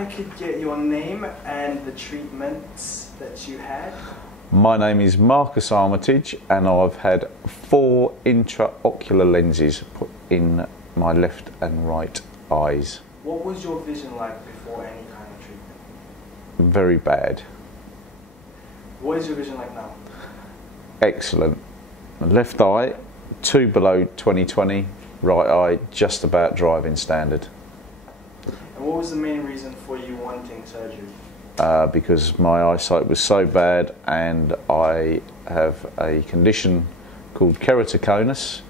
I could get your name and the treatments that you had. My name is Marcus Armitage, and I've had 4 intraocular lenses put in my left and right eyes. What was your vision like before any kind of treatment? Very bad. What is your vision like now? Excellent. Left eye, 2 below 20/20, right eye, just about driving standard. And what was the main reason for you wanting surgery? Because my eyesight was so bad, and I have a condition called keratoconus,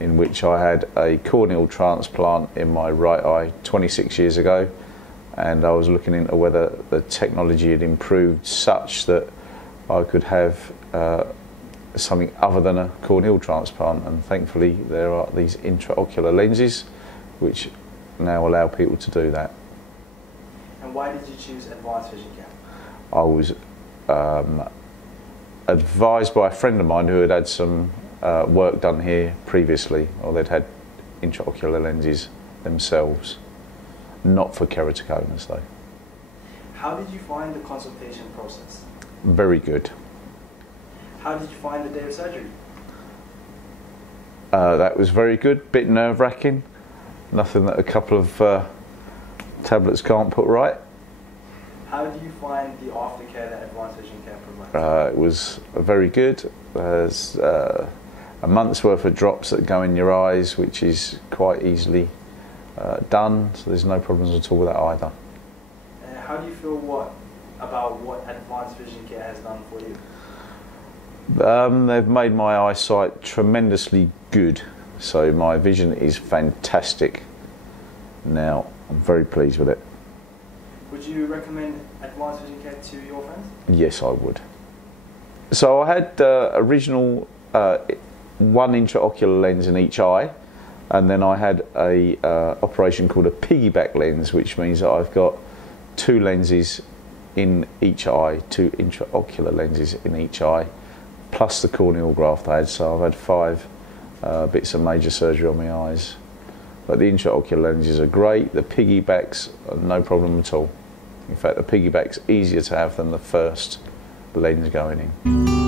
in which I had a corneal transplant in my right eye 26 years ago, and I was looking into whether the technology had improved such that I could have something other than a corneal transplant, and thankfully there are these intraocular lenses which now allow people to do that. And why did you choose advanced vision care? I was advised by a friend of mine who had had some work done here previously, or they'd had intraocular lenses themselves. Not for keratoconus though. How did you find the consultation process? Very good. How did you find the day of surgery? That was very good, bit nerve-wracking. Nothing that a couple of tablets can't put right. How do you find the aftercare that advanced vision care provides? It was very good. There's a month's worth of drops that go in your eyes, which is quite easily done, so there's no problems at all with that either. How do you feel about what advanced vision care has done for you? They've made my eyesight tremendously good, so my vision is fantastic now. I'm very pleased with it. Would you recommend advanced vision care to your friends? Yes, I would. So I had original 1 intraocular lens in each eye, and then I had a operation called a piggyback lens, which means that I've got 2 lenses in each eye, 2 intraocular lenses in each eye, plus the corneal graft I had. So I've had 5 bits of major surgery on my eyes. But the intraocular lenses are great. The piggybacks are no problem at all. In fact, the piggyback's easier to have than the first lens going in.